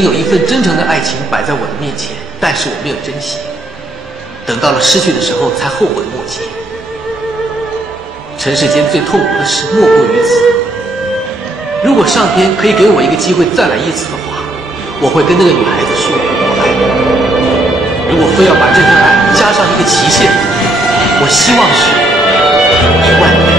经有一份真诚的爱情摆在我的面前，但是我没有珍惜，等到了失去的时候才后悔莫及。尘世间最痛苦的事莫过于此。如果上天可以给我一个机会再来一次的话，我会跟那个女孩子说我爱你。如果非要把这份爱加上一个期限，我希望是1万年。